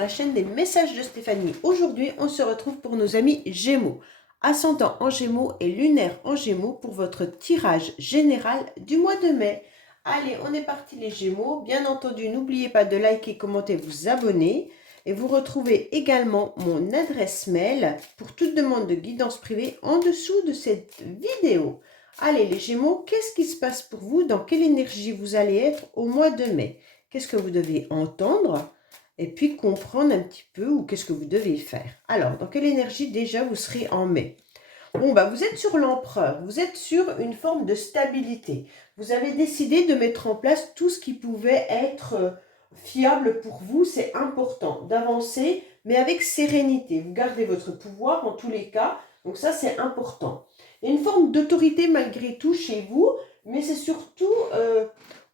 la chaîne des messages de Stéphanie. Aujourd'hui, on se retrouve pour nos amis Gémeaux. Ascendant en Gémeaux et lunaire en Gémeaux pour votre tirage général du mois de mai. Allez, on est parti les Gémeaux. Bien entendu, n'oubliez pas de liker, commenter, vous abonner. Et vous retrouvez également mon adresse mail pour toute demande de guidance privée en dessous de cette vidéo. Allez les Gémeaux, qu'est-ce qui se passe pour vous? Dans quelle énergie vous allez être au mois de mai? Qu'est-ce que vous devez entendre? Et puis comprendre un petit peu ou qu'est-ce que vous devez faire. Alors, dans quelle énergie déjà vous serez en mai? Bon, bah, vous êtes sur l'empereur, vous êtes sur une forme de stabilité. Vous avez décidé de mettre en place tout ce qui pouvait être fiable pour vous. C'est important d'avancer, mais avec sérénité. Vous gardez votre pouvoir en tous les cas, donc ça c'est important. Il y a une forme d'autorité malgré tout chez vous, mais c'est surtout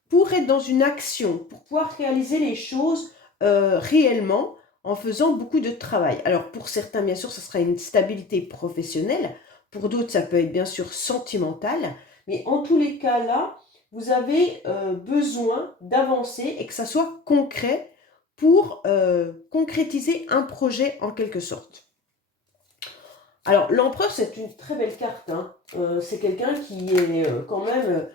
pour être dans une action, pour pouvoir réaliser les choses réellement en faisant beaucoup de travail. Alors pour certains, bien sûr, ce sera une stabilité professionnelle. Pour d'autres, ça peut être bien sûr sentimental. Mais en tous les cas là, vous avez besoin d'avancer et que ça soit concret pour concrétiser un projet en quelque sorte. Alors l'empereur, c'est une très belle carte. Hein. C'est quelqu'un qui est quand même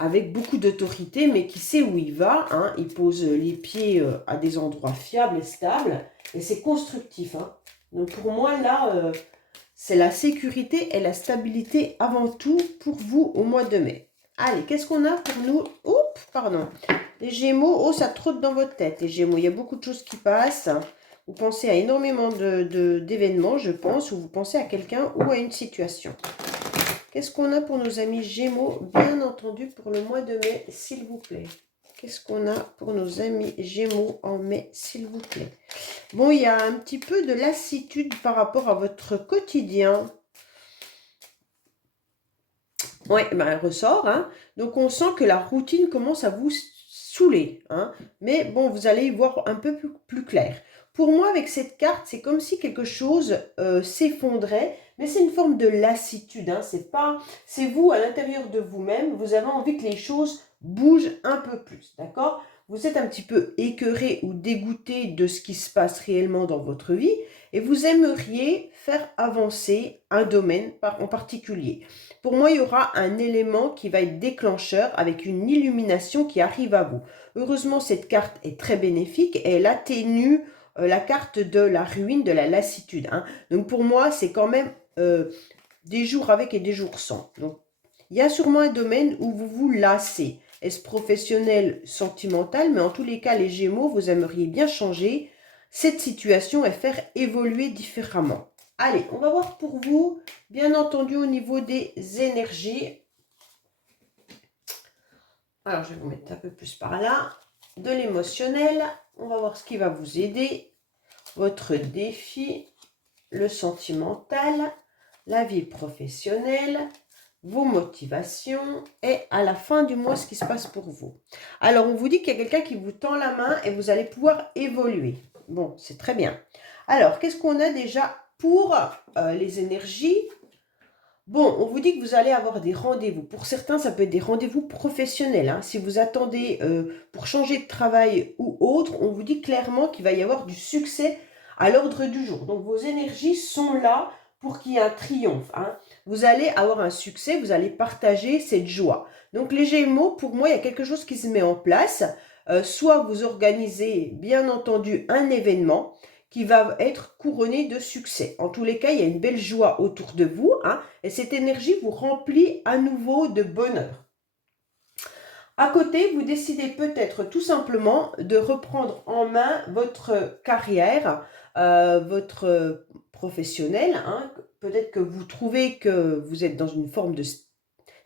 avec beaucoup d'autorité, mais qui sait où il va. Hein. Il pose les pieds à des endroits fiables et stables. Et c'est constructif. Hein. Donc pour moi, là, c'est la sécurité et la stabilité avant tout pour vous au mois de mai. Allez, qu'est-ce qu'on a pour nous? Oups, pardon. Les Gémeaux, oh, ça trotte dans votre tête, les Gémeaux. Il y a beaucoup de choses qui passent. Vous pensez à énormément d'événements, je pense, ou vous pensez à quelqu'un ou à une situation. Qu'est-ce qu'on a pour nos amis Gémeaux, bien entendu, pour le mois de mai, s'il vous plaît? Qu'est-ce qu'on a pour nos amis Gémeaux en mai, s'il vous plaît? Bon, il y a un petit peu de lassitude par rapport à votre quotidien. Oui, ben, elle ressort. Hein. Donc, on sent que la routine commence à vous saouler. Hein. Mais bon, vous allez y voir un peu plus clair. Pour moi, avec cette carte, c'est comme si quelque chose s'effondrait, mais c'est une forme de lassitude. Hein. C'est vous, à l'intérieur de vous-même, vous avez envie que les choses bougent un peu plus, d'accord? Vous êtes un petit peu écœuré ou dégoûté de ce qui se passe réellement dans votre vie et vous aimeriez faire avancer un domaine en particulier. Pour moi, il y aura un élément qui va être déclencheur avec une illumination qui arrive à vous. Heureusement, cette carte est très bénéfique et elle atténue la carte de la ruine, de la lassitude. Hein. Donc pour moi, c'est quand même des jours avec et des jours sans. Donc, il y a sûrement un domaine où vous vous lassez. Est-ce professionnel, sentimental? Mais en tous les cas, les Gémeaux, vous aimeriez bien changer cette situation et faire évoluer différemment. Allez, on va voir pour vous, bien entendu, au niveau des énergies. Alors, je vais vous mettre un peu plus par là. De l'émotionnel, on va voir ce qui va vous aider. Votre défi, le sentimental, la vie professionnelle, vos motivations et à la fin du mois, ce qui se passe pour vous. Alors, on vous dit qu'il y a quelqu'un qui vous tend la main et vous allez pouvoir évoluer. Bon, c'est très bien. Alors, qu'est-ce qu'on a déjà pour les énergies? Bon, on vous dit que vous allez avoir des rendez-vous. Pour certains, ça peut être des rendez-vous professionnels. Hein. Si vous attendez pour changer de travail ou autre, on vous dit clairement qu'il va y avoir du succès à l'ordre du jour. Donc, vos énergies sont là pour qu'il y ait un triomphe. Hein. Vous allez avoir un succès, vous allez partager cette joie. Donc, les Gémeaux, pour moi, il y a quelque chose qui se met en place. Soit vous organisez, bien entendu, un événement qui va être couronné de succès. En tous les cas, il y a une belle joie autour de vous, hein, et cette énergie vous remplit à nouveau de bonheur. À côté, vous décidez peut-être tout simplement de reprendre en main votre carrière, votre professionnel. Hein. Peut-être que vous trouvez que vous êtes dans une forme de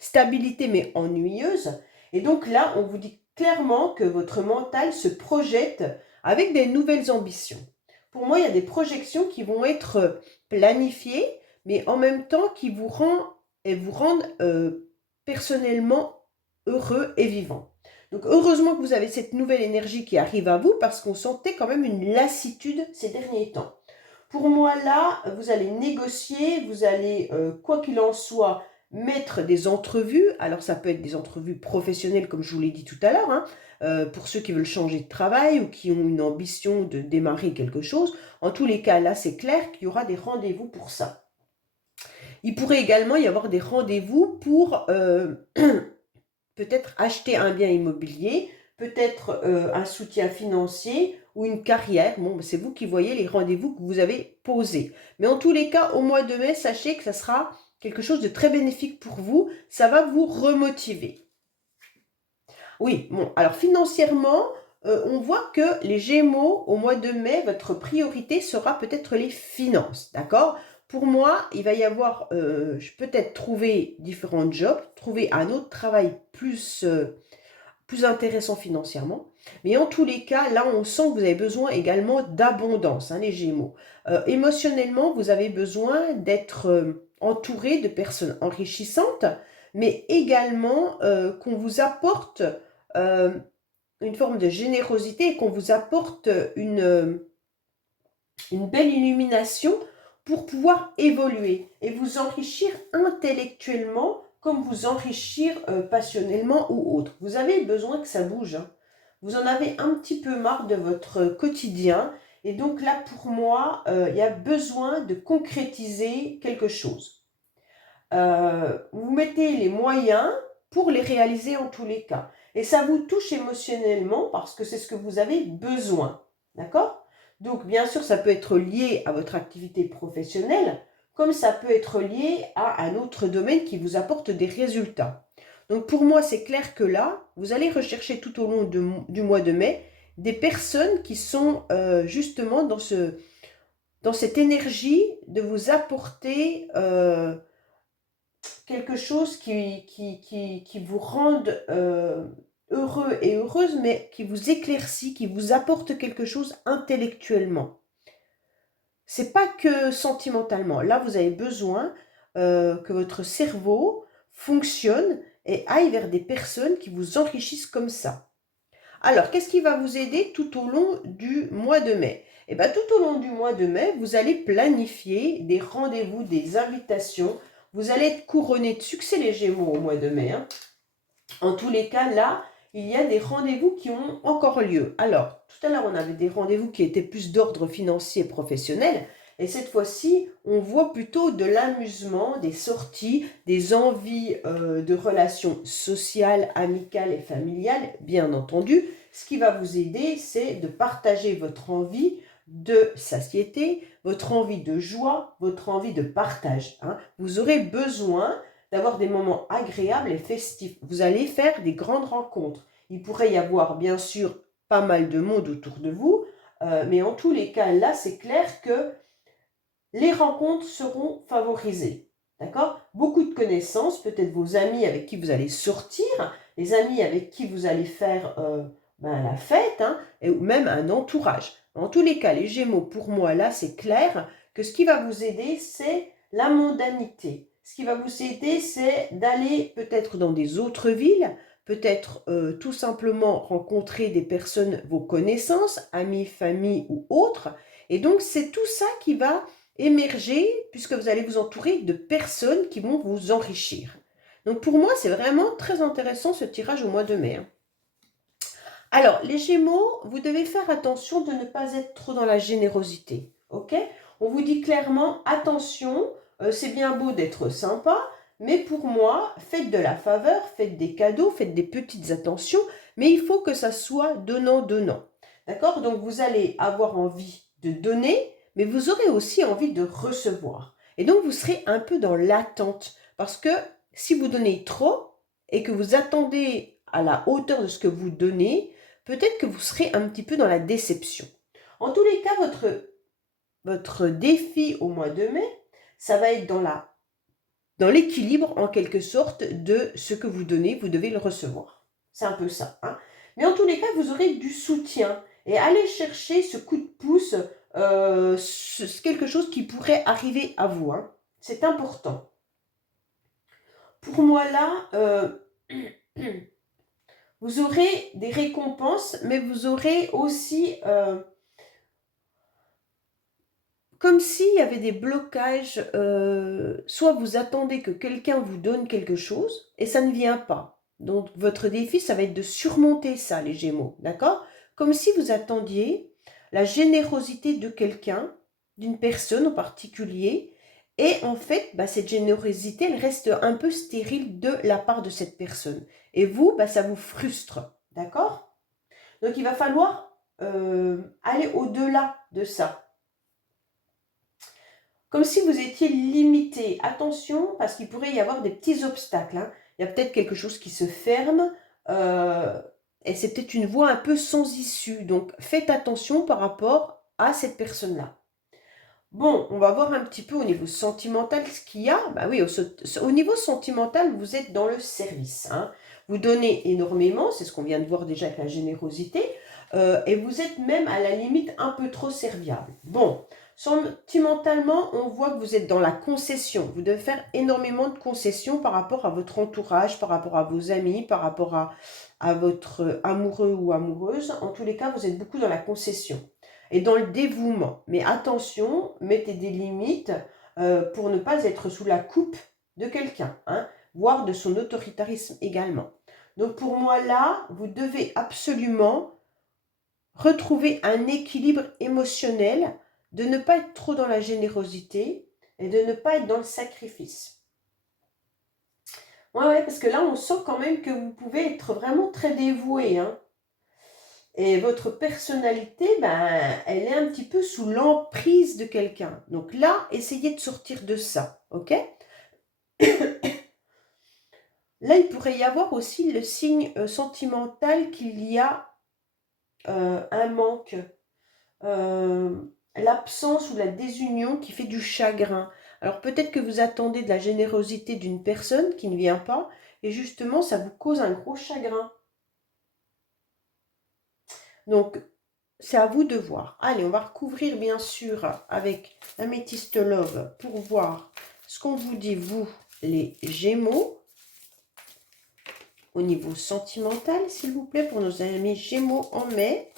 stabilité mais ennuyeuse. Et donc là, on vous dit clairement que votre mental se projette avec des nouvelles ambitions. Pour moi, il y a des projections qui vont être planifiées, mais en même temps qui vous rendent personnellement heureux et vivant. Donc, heureusement que vous avez cette nouvelle énergie qui arrive à vous parce qu'on sentait quand même une lassitude ces derniers temps. Pour moi, là, vous allez négocier, vous allez, quoi qu'il en soit, mettre des entrevues. Alors, ça peut être des entrevues professionnelles, comme je vous l'ai dit tout à l'heure, hein, pour ceux qui veulent changer de travail ou qui ont une ambition de démarrer quelque chose. En tous les cas, là, c'est clair qu'il y aura des rendez-vous pour ça. Il pourrait également y avoir des rendez-vous pour peut-être acheter un bien immobilier, peut-être un soutien financier ou une carrière. Bon, c'est vous qui voyez les rendez-vous que vous avez posés. Mais en tous les cas, au mois de mai, sachez que ça sera quelque chose de très bénéfique pour vous. Ça va vous remotiver. Oui, bon, alors financièrement, on voit que les Gémeaux, au mois de mai, votre priorité sera peut-être les finances, d'accord? Pour moi, il va y avoir, peut-être trouver différents jobs, trouver un autre travail plus intéressant financièrement. Mais en tous les cas, là, on sent que vous avez besoin également d'abondance, hein, les Gémeaux. Émotionnellement, vous avez besoin d'être entouré de personnes enrichissantes, mais également qu'on vous apporte euh, une forme de générosité et qu'on vous apporte une belle illumination pour pouvoir évoluer et vous enrichir intellectuellement comme vous enrichir passionnellement ou autre. Vous avez besoin que ça bouge, hein. Vous en avez un petit peu marre de votre quotidien et donc là pour moi, il y a besoin de concrétiser quelque chose. Vous mettez les moyens pour les réaliser en tous les cas. Et ça vous touche émotionnellement parce que c'est ce que vous avez besoin. D'accord? Donc, bien sûr, ça peut être lié à votre activité professionnelle, comme ça peut être lié à un autre domaine qui vous apporte des résultats. Donc, pour moi, c'est clair que là, vous allez rechercher tout au long du mois de mai des personnes qui sont justement dans cette énergie de vous apporter quelque chose qui vous rende heureux et heureuse, mais qui vous éclaircit, qui vous apporte quelque chose intellectuellement. C'est pas que sentimentalement. Là, vous avez besoin que votre cerveau fonctionne et aille vers des personnes qui vous enrichissent comme ça. Alors, qu'est-ce qui va vous aider tout au long du mois de mai? Eh bien, tout au long du mois de mai, vous allez planifier des rendez-vous, des invitations. Vous allez être couronné de succès, les Gémeaux, au mois de mai, hein. En tous les cas, là, il y a des rendez-vous qui ont encore lieu. Alors, tout à l'heure, on avait des rendez-vous qui étaient plus d'ordre financier et professionnel. Et cette fois-ci, on voit plutôt de l'amusement, des sorties, des envies de relations sociales, amicales et familiales, bien entendu. Ce qui va vous aider, c'est de partager votre envie de satiété, votre envie de joie, votre envie de partage, hein. Vous aurez besoin d'avoir des moments agréables et festifs. Vous allez faire des grandes rencontres. Il pourrait y avoir bien sûr pas mal de monde autour de vous, mais en tous les cas, là, c'est clair que les rencontres seront favorisées. D'accord? Beaucoup de connaissances, peut-être vos amis avec qui vous allez sortir, les amis avec qui vous allez faire la fête, hein, et même un entourage. En tous les cas, les Gémeaux, pour moi, là, c'est clair que ce qui va vous aider, c'est la mondanité. Ce qui va vous aider, c'est d'aller peut-être dans des autres villes, peut-être tout simplement rencontrer des personnes, vos connaissances, amis, famille ou autres. Et donc, c'est tout ça qui va émerger puisque vous allez vous entourer de personnes qui vont vous enrichir. Donc pour moi, c'est vraiment très intéressant ce tirage au mois de mai, hein. Alors, les Gémeaux, vous devez faire attention de ne pas être trop dans la générosité, ok? On vous dit clairement, attention, c'est bien beau d'être sympa, mais pour moi, faites de la faveur, faites des cadeaux, faites des petites attentions, mais il faut que ça soit donnant-donnant. D'accord? Donc vous allez avoir envie de donner, mais vous aurez aussi envie de recevoir. Et donc vous serez un peu dans l'attente, parce que si vous donnez trop et que vous attendez à la hauteur de ce que vous donnez, peut-être que vous serez un petit peu dans la déception. En tous les cas, votre défi au mois de mai, ça va être dans l'équilibre en quelque sorte de ce que vous donnez, vous devez le recevoir. C'est un peu ça, hein. Mais en tous les cas, vous aurez du soutien et allez chercher ce coup de pouce, quelque chose qui pourrait arriver à vous, hein. C'est important. Pour moi là, vous aurez des récompenses, mais vous aurez aussi comme s'il y avait des blocages, soit vous attendez que quelqu'un vous donne quelque chose et ça ne vient pas. Donc votre défi, ça va être de surmonter ça, les Gémeaux, d'accord? Comme si vous attendiez la générosité de quelqu'un, d'une personne en particulier, et en fait, bah, cette générosité, elle reste un peu stérile de la part de cette personne. Et vous, bah, ça vous frustre, d'accord? Donc il va falloir aller au-delà de ça. Comme si vous étiez limité. Attention, parce qu'il pourrait y avoir des petits obstacles, hein. Il y a peut-être quelque chose qui se ferme, et c'est peut-être une voie un peu sans issue. Donc, faites attention par rapport à cette personne-là. Bon, on va voir un petit peu au niveau sentimental ce qu'il y a. Bah oui, au niveau sentimental, vous êtes dans le service, hein. Vous donnez énormément, c'est ce qu'on vient de voir déjà avec la générosité, et vous êtes même à la limite un peu trop serviable. Bon, sentimentalement, on voit que vous êtes dans la concession. Vous devez faire énormément de concessions par rapport à votre entourage, par rapport à vos amis, par rapport à votre amoureux ou amoureuse. En tous les cas, vous êtes beaucoup dans la concession et dans le dévouement. Mais attention, mettez des limites pour ne pas être sous la coupe de quelqu'un, hein, voire de son autoritarisme également. Donc pour moi là, vous devez absolument retrouver un équilibre émotionnel, de ne pas être trop dans la générosité et de ne pas être dans le sacrifice. Ouais, parce que là, on sent quand même que vous pouvez être vraiment très dévoué, hein. Et votre personnalité, ben, elle est un petit peu sous l'emprise de quelqu'un. Donc là, essayez de sortir de ça, ok? Là, il pourrait y avoir aussi le signe sentimental qu'il y a un manque, l'absence ou la désunion qui fait du chagrin. Alors peut-être que vous attendez de la générosité d'une personne qui ne vient pas, et justement, ça vous cause un gros chagrin. Donc, c'est à vous de voir. Allez, on va recouvrir bien sûr avec l'améthyste love pour voir ce qu'on vous dit, vous, les Gémeaux, au niveau sentimental, s'il vous plaît, pour nos amis Gémeaux en mai.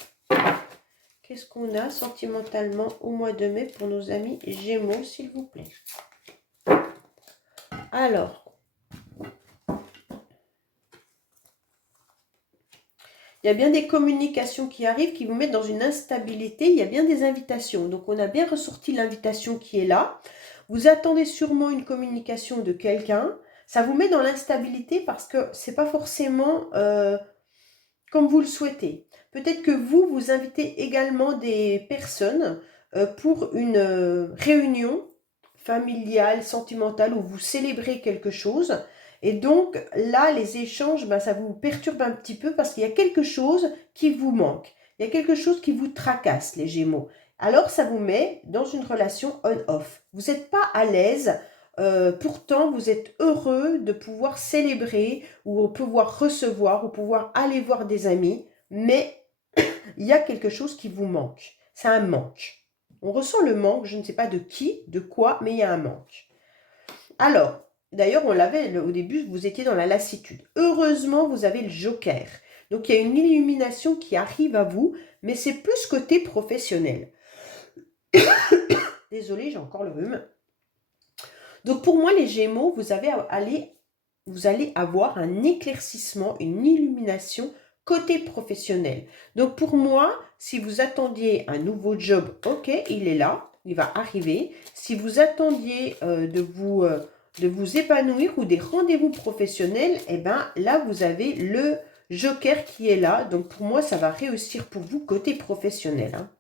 Qu'est-ce qu'on a sentimentalement au mois de mai pour nos amis Gémeaux, s'il vous plaît? Alors, il y a bien des communications qui arrivent, qui vous mettent dans une instabilité. Il y a bien des invitations. Donc, on a bien ressorti l'invitation qui est là. Vous attendez sûrement une communication de quelqu'un. Ça vous met dans l'instabilité parce que ce n'est pas forcément comme vous le souhaitez. Peut-être que vous invitez également des personnes pour une réunion familiale, sentimentale, où vous célébrez quelque chose. Et donc, là, les échanges, ben, ça vous perturbe un petit peu parce qu'il y a quelque chose qui vous manque. Il y a quelque chose qui vous tracasse, les Gémeaux. Alors, ça vous met dans une relation on-off. Vous n'êtes pas à l'aise. Pourtant, vous êtes heureux de pouvoir célébrer ou pouvoir recevoir ou pouvoir aller voir des amis. Mais il y a quelque chose qui vous manque. C'est un manque. On ressent le manque, je ne sais pas de qui, de quoi, mais il y a un manque. Alors, d'ailleurs, on l'avait au début, vous étiez dans la lassitude. Heureusement, vous avez le joker. Donc, il y a une illumination qui arrive à vous, mais c'est plus côté professionnel. Désolée, j'ai encore le rhume. Donc, pour moi, les Gémeaux, vous allez avoir un éclaircissement, une illumination côté professionnel. Donc, pour moi, si vous attendiez un nouveau job, ok, il est là, il va arriver. Si vous attendiez de vous épanouir ou des rendez-vous professionnels, eh bien, là, vous avez le joker qui est là. Donc, pour moi, ça va réussir pour vous côté professionnel, hein.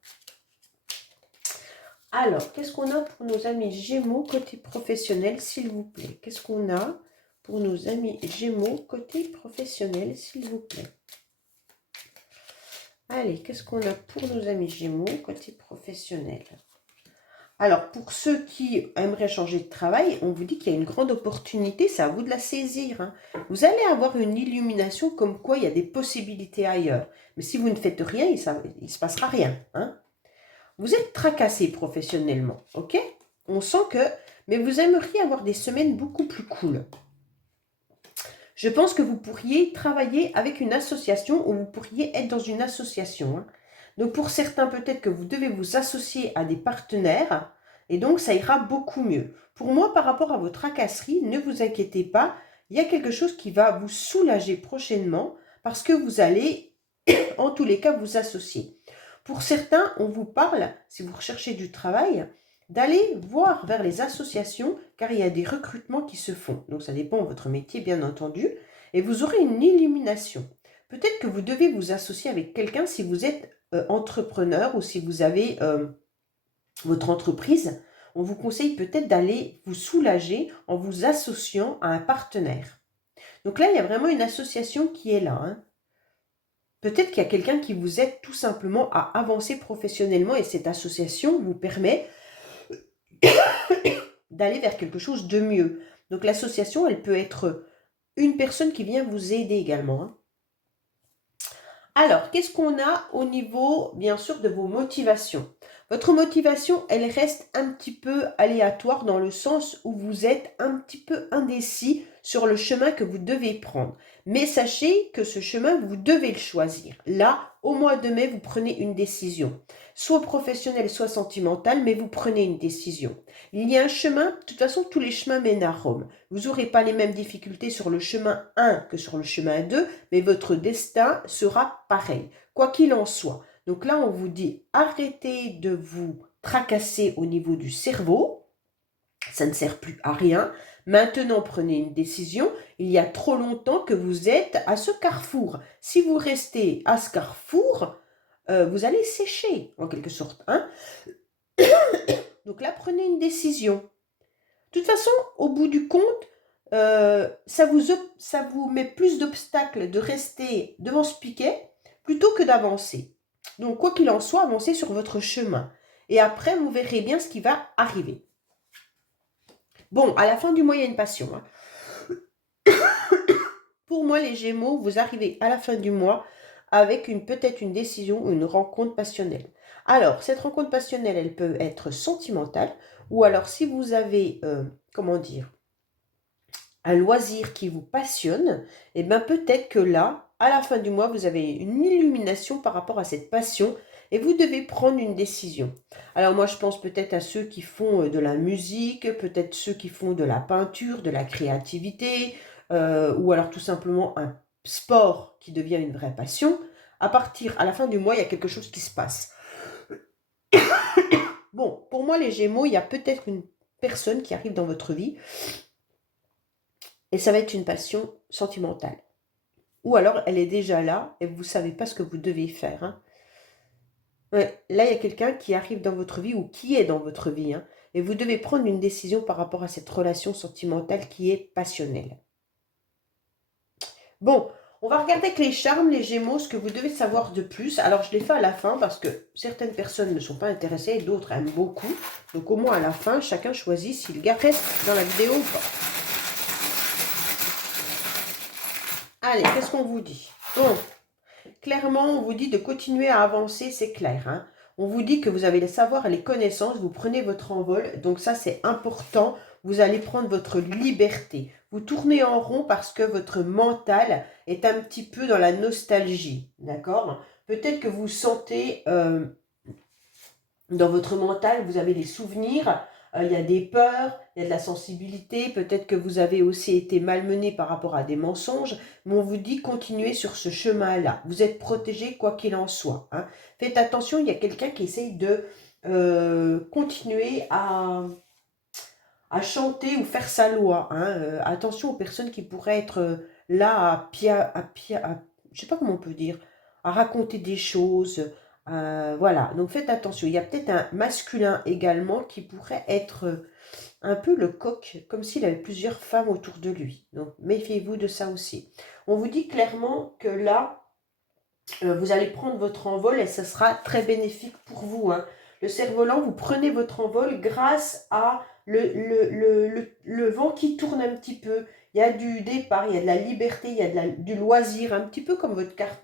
Alors, qu'est-ce qu'on a pour nos amis Gémeaux côté professionnel, s'il vous plaît? Qu'est-ce qu'on a pour nos amis Gémeaux côté professionnel, s'il vous plaît? Allez, qu'est-ce qu'on a pour nos amis Gémeaux côté professionnel? Alors, pour ceux qui aimeraient changer de travail, on vous dit qu'il y a une grande opportunité, c'est à vous de la saisir, hein. Vous allez avoir une illumination comme quoi il y a des possibilités ailleurs. Mais si vous ne faites rien, il ne se passera rien, hein. Vous êtes tracassé professionnellement, ok? On sent que... Mais vous aimeriez avoir des semaines beaucoup plus cool. Je pense que vous pourriez travailler avec une association ou vous pourriez être dans une association, hein. Donc pour certains, peut-être que vous devez vous associer à des partenaires, Et donc, ça ira beaucoup mieux. Pour moi, par rapport à vos tracasseries, ne vous inquiétez pas. Il y a quelque chose qui va vous soulager prochainement parce que vous allez, en tous les cas, vous associer. Pour certains, on vous parle, si vous recherchez du travail, d'aller voir vers les associations car il y a des recrutements qui se font. Donc, ça dépend de votre métier, bien entendu. Et vous aurez une illumination. Peut-être que vous devez vous associer avec quelqu'un si vous êtes entrepreneur ou si vous avez votre entreprise. On vous conseille peut-être d'aller vous soulager en vous associant à un partenaire. Donc là, il y a vraiment une association qui est là. Hein. Peut-être qu'il y a quelqu'un qui vous aide tout simplement à avancer professionnellement et cette association vous permet d'aller vers quelque chose de mieux. Donc l'association, elle peut être une personne qui vient vous aider également. Hein. Alors, qu'est-ce qu'on a au niveau, bien sûr, de vos motivations? Votre motivation, elle reste un petit peu aléatoire dans le sens où vous êtes un petit peu indécis sur le chemin que vous devez prendre. Mais sachez que ce chemin, vous devez le choisir. Là, au mois de mai, vous prenez une décision. Soit professionnelle, soit sentimentale, mais vous prenez une décision. Il y a un chemin, de toute façon, tous les chemins mènent à Rome. Vous n'aurez pas les mêmes difficultés sur le chemin 1 que sur le chemin 2, mais votre destin sera pareil, quoi qu'il en soit. Donc là, on vous dit, arrêtez de vous tracasser au niveau du cerveau, ça ne sert plus à rien. Maintenant, prenez une décision. Il y a trop longtemps que vous êtes à ce carrefour. Si vous restez à ce carrefour, vous allez sécher, en quelque sorte. Hein. Donc là, prenez une décision. De toute façon, au bout du compte, ça vous met plus d'obstacles de rester devant ce piquet plutôt que d'avancer. Donc, quoi qu'il en soit, avancez sur votre chemin. Et après, vous verrez bien ce qui va arriver. Bon, à la fin du mois, il y a une passion. Hein. Pour moi, les Gémeaux, vous arrivez à la fin du mois avec peut-être une décision ou une rencontre passionnelle. Alors, cette rencontre passionnelle, elle peut être sentimentale, ou alors si vous avez, comment dire, un loisir qui vous passionne, et bien peut-être que là, à la fin du mois, vous avez une illumination par rapport à cette passion et vous devez prendre une décision. Alors moi, je pense peut-être à ceux qui font de la musique, peut-être ceux qui font de la peinture, de la créativité, ou alors tout simplement un sport qui devient une vraie passion. À la fin du mois, il y a quelque chose qui se passe. Bon, pour moi, les Gémeaux, il y a peut-être une personne qui arrive dans votre vie et ça va être une passion sentimentale. Ou alors, elle est déjà là et vous ne savez pas ce que vous devez faire. Hein. Ouais, là, il y a quelqu'un qui arrive dans votre vie ou qui est dans votre vie. Hein, et vous devez prendre une décision par rapport à cette relation sentimentale qui est passionnelle. Bon, on va regarder avec les charmes, les Gémeaux, ce que vous devez savoir de plus. Alors, je l'ai fait à la fin parce que certaines personnes ne sont pas intéressées et d'autres aiment beaucoup. Donc, au moins à la fin, chacun choisit s'il reste dans la vidéo ou pas. Allez, qu'est-ce qu'on vous dit? Bon, clairement, on vous dit de continuer à avancer, c'est clair. Hein. On vous dit que vous avez les savoirs et les connaissances, vous prenez votre envol. Donc ça, c'est important. Vous allez prendre votre liberté. Vous tournez en rond parce que votre mental est un petit peu dans la nostalgie. D'accord? Peut-être que vous sentez dans votre mental, vous avez des souvenirs, il y a des peurs, il y a de la sensibilité, peut-être que vous avez aussi été malmené par rapport à des mensonges, mais on vous dit continuez sur ce chemin-là. Vous êtes protégé quoi qu'il en soit. Hein. Faites attention, il y a quelqu'un qui essaye de continuer à chanter ou faire sa loi. Hein. Attention aux personnes qui pourraient être là je sais pas comment on peut dire, à raconter des choses. Voilà, donc faites attention. Il y a peut-être un masculin également qui pourrait être un peu le coq, comme s'il avait plusieurs femmes autour de lui. Donc méfiez-vous de ça aussi. On vous dit clairement que là, vous allez prendre votre envol et ça sera très bénéfique pour vous. Hein. Le cerf-volant, vous prenez votre envol grâce à le vent qui tourne un petit peu. Il y a du départ, il y a de la liberté, il y a du loisir, un petit peu comme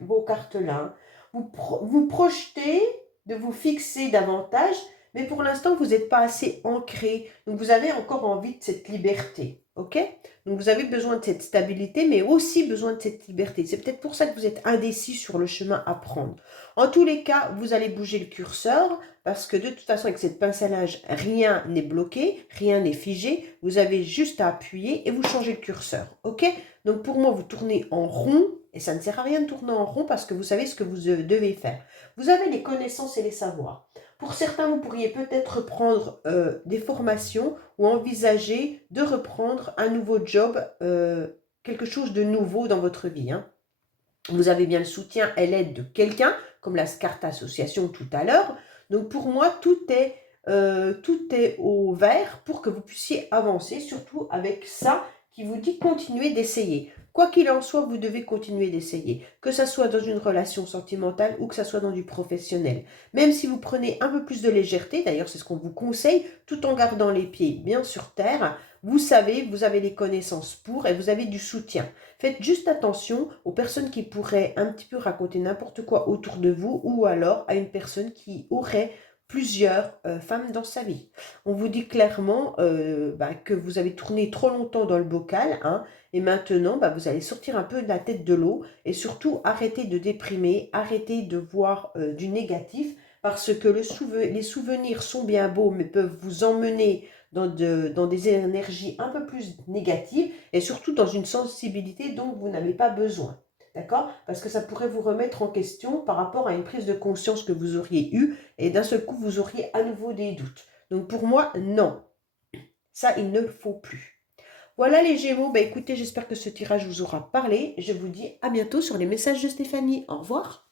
vos cartes là. Hein. Vous projetez de vous fixer davantage, mais pour l'instant, vous n'êtes pas assez ancré. Donc, vous avez encore envie de cette liberté. ok? Donc, vous avez besoin de cette stabilité, mais aussi besoin de cette liberté. C'est peut-être pour ça que vous êtes indécis sur le chemin à prendre. En tous les cas, vous allez bouger le curseur, parce que de toute façon, avec cette pince à linge, rien n'est bloqué, rien n'est figé. Vous avez juste à appuyer et vous changez le curseur, ok? Donc, pour moi, vous tournez en rond, et ça ne sert à rien de tourner en rond parce que vous savez ce que vous devez faire. Vous avez les connaissances et les savoirs. Pour certains, vous pourriez peut-être reprendre des formations ou envisager de reprendre un nouveau job, quelque chose de nouveau dans votre vie. Hein. Vous avez bien le soutien et l'aide de quelqu'un, comme la carte association tout à l'heure. Donc pour moi, tout est au vert pour que vous puissiez avancer, surtout avec ça qui vous dit continuer d'essayer. Quoi qu'il en soit, vous devez continuer d'essayer, que ça soit dans une relation sentimentale ou que ça soit dans du professionnel. Même si vous prenez un peu plus de légèreté, d'ailleurs c'est ce qu'on vous conseille, tout en gardant les pieds bien sur terre, vous savez, vous avez les connaissances pour et vous avez du soutien. Faites juste attention aux personnes qui pourraient un petit peu raconter n'importe quoi autour de vous ou alors à une personne qui aurait plusieurs femmes dans sa vie. On vous dit clairement que vous avez tourné trop longtemps dans le bocal hein, et maintenant vous allez sortir un peu de la tête de l'eau et surtout arrêter de déprimer, arrêter de voir du négatif parce que les souvenirs sont bien beaux mais peuvent vous emmener dans des énergies un peu plus négatives et surtout dans une sensibilité dont vous n'avez pas besoin. D'accord? Parce que ça pourrait vous remettre en question par rapport à une prise de conscience que vous auriez eue et d'un seul coup, vous auriez à nouveau des doutes. Donc pour moi, non. Ça, il ne faut plus. Voilà les Gémeaux. Écoutez, j'espère que ce tirage vous aura parlé. Je vous dis à bientôt sur les messages de Stéphanie. Au revoir.